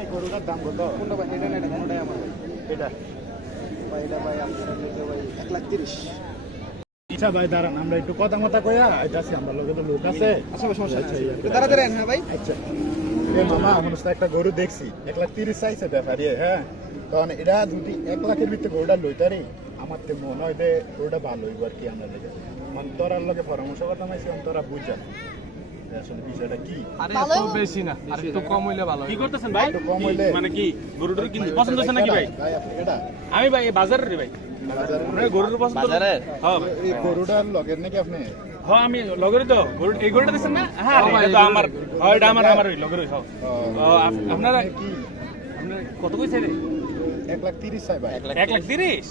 ভাই গরুটার দাম কত? কোনটা ভাই? এটা না এটা কোনটাই আমার? এটা? ভাই এটা ভাই আপনারা নিতে ভাই এক লাখ তিরিশ। আচ্ছা ভাই দাঁড়ান আমরা একটু কথা মতা কইয়া আইতাছি আমরা লোকে তো লোক আছে। আচ্ছা সমস্যা আচ্ছা, হ্যাঁ ভাই। আচ্ছা। এ মামা একটা গরু দেখছি এক লাখ তিরিশ চাইছে ব্যাপারি হ্যাঁ? কারণ এটা যদি এক লাখের ভিতরে গরুটা লইতারি আমার তো মনে হয় যে গরুটা ভালো হইব আর কি আমরা মানে তোরার লগে পরামর্শ কথা মাইছি তোরা বুঝা। আসলে বিষয়টা কি আরে এত বেশি না। আর একটু কম হইলে ভালো কি করতেছেন ভাই? একটু কম হইলে মানে কি গরুটার কিনতে পছন্দ হচ্ছে নাকি ভাই ভাই? আমি ভাই এই রে ভাই। বাজারে গরুর পছন্দ বাজারে হ্যাঁ এই গরুটার লগের নাকি আপনি? হ্যাঁ আমি লগরে তো। গরু এই গরুটা দিচ্ছেন না? হ্যাঁ রে, এটা তো আমার হ্যাঁ এটা আমার আমার হ্যাঁ। আপনারা কি আপনারা কত কইছে রে? এক লাখ তিরিশ এক লাখ তিরিশ?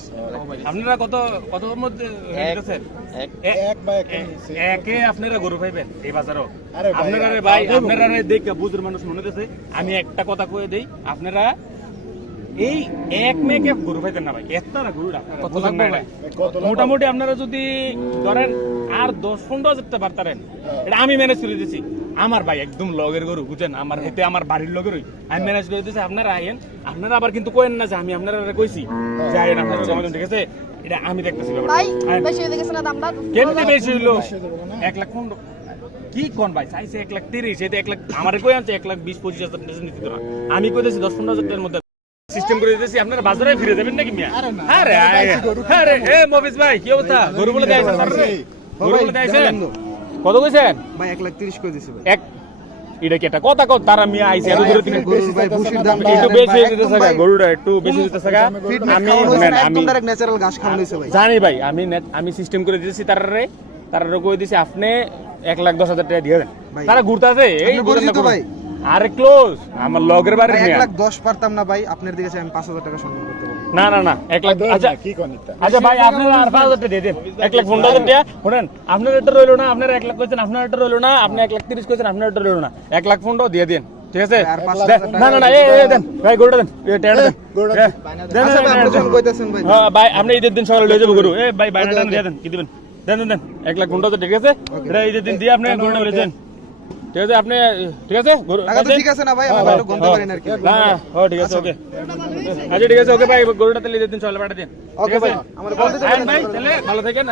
আপনারা কত কত মধ্যে এক বা একে। আপনারা গরু পাইবেন এই বাজারও। আপনারা ভাই আপনারা দেখে বুঝুর মানুষ মনে আমি একটা কথা কয়ে দিই আপনারা এই এক মেয়েকে গরু পাইতেন না ভাই একটা গরু কত লাগবে ভাই? কত লাখ? মোটামুটি আপনারা যদি ধরেন আর দশ পনেরো হাজার টাকা পারতারেন এটা আমি ম্যানেজ করে দিয়েছি আমার ভাই একদম লগের গরু বুঝেন? আমার হেতে আমার বাড়ির লগেরই আমি ম্যানেজ করে দিয়েছি আপনারা আইয়েন। আপনারা আবার কিন্তু কোয়েন না যে আমি আপনারা কইছি। যে আইয়েন আপনারা জমা ঠিক আছে? এটা আমি দেখতেছি। ভাই আইয়েন। বেশি হইল? হয়ে? এক লাখ পনেরো কি কোন ভাই? চাইছে এক লাখ তিরিশ এটা এক লাখ আমার কই আনছে? এক লাখ বিশ পঁচিশ হাজার নিতে আমি কইতেছি দশ পনেরো হাজার টাকার মধ্যে সিস্টেম করে দিতেছি আপনারা বাজারে ফিরে যাবেন নাকি মিয়া? আরে আরে এ মফিজ ভাই কি অবস্থা? গরু বলে দেয় গরু বলে কত কইছেন? ভাই লাখ দিছি ভাই। এক এটা কি একটা কথা কত তারা মিয়া আইছে এত দূরে থেকে গরুর ভাই ভুসির দাম একটু বেশি গা, গরুটা একটু বেশি গা। আমি আমি ডাইরেক্ট ন্যাচারাল ঘাস খাওয়ানো হয়েছে ভাই। জানি ভাই আমি আমি সিস্টেম করে দিয়েছি তারারে তারারে কই দিছি আপনি এক লাখ দশ হাজার টাকা দিয়ে দেন। তারা ঘুরতাছে এই কোনো- ভাই? আরে ক্লোজ আমার লগের বাড়ি এক লাখ দশ পারতাম না ভাই আপনার দিকে আমি পাঁচ হাজার টাকা সম্মান করতে পারব। না না না এক লাখ আচ্ছা কি আচ্ছা ভাই আপনারা আর পাঁচ হাজার দিয়ে দেন। এক লাখ পনেরো হাজার টাকা। শুনেন আপনার এটা রইল না আপনার এক লাখ কইছেন আপনার এটা রইল না আপনি এক লাখ তিরিশ কইছেন আপনার এটা রইল না। এক লাখ পনেরো দিয়ে দেন ঠিক আছে। হাজার না না না এ এ, দেন ভাই গরুটা দেন এ টেড়া দেন। দেন, আচ্ছা দেন, দেন, হ্যাঁ ভাই আপনি ঈদের দিন সকালে লয়ে যাব গরু। এ ভাই বাইরে দিয়ে দেন কি দিবেন? দেন দেন দেন এক লাখ ঘণ্টা তো ঠিক আছে? এটা ঈদের দিন দিয়ে আপনি গরুটা যান। ঠিক আছে আপনি ঠিক আছে? ঠিক আছে না ভাই আমি একটু গন্তে পারি না আর কি। না হ্যাঁ ঠিক আছে ওকে। আচ্ছা ঠিক আছে ওকে ভাই গরুটা তাহলে ঈদের দিন সকালে পাঠা দিন। ওকে ভাই আমার বলতে আইন ভাই তাহলে ভালো থাকেন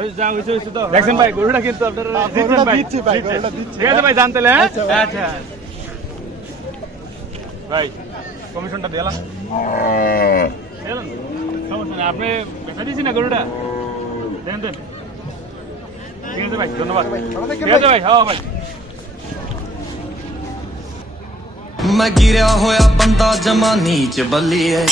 ওই যা হইছে হইছে তো। দেখছেন ভাই গরুটা কিন্তু আপনারা দিচ্ছেন ভাই। দিচ্ছি ভাই, গরুটা দিচ্ছি। ঠিক আছে ভাই জানতে হলে হ্যাঁ? আচ্ছা, আচ্ছা ভাই কমিশনটা দিলাম দিলাম সমস্যা নেই আপনি বেচা দিয়েছি না গরুটা? দেন দেন। ঠিক আছে ভাই ধন্যবাদ। ঠিক আছে ভাই হ্যাঁ ভাই। ਮੈਂ ਗਿਰਿਆ ਹੋਇਆ ਬੰਦਾ ਜਮਾ ਨੀਚ ਬੱਲੀਏ।